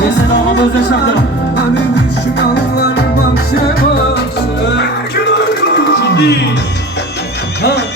Neyse tamam özdeş yaptım. Hani düşmanlar bahçe bahçe. Şimdi. Ha.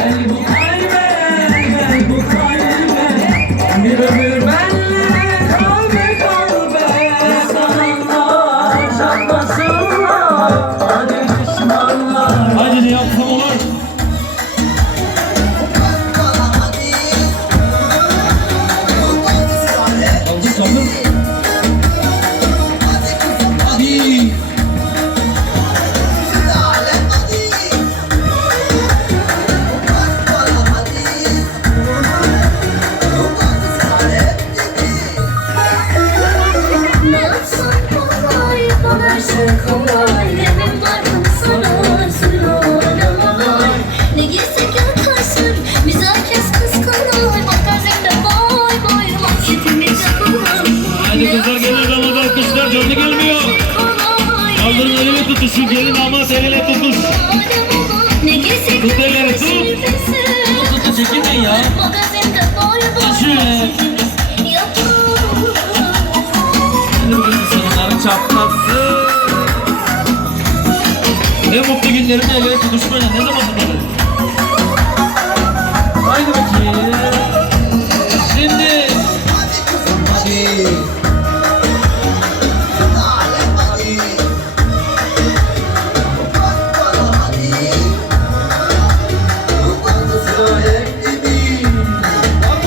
Thank you. şu gelin ama eliyle tutmuş. Tutma elleri tut. Onu tutun çekinmeyin ya. Şöyle. Sınırları. Ne mutlu günlerinde elleri tutuşmayla ne zaman bunları?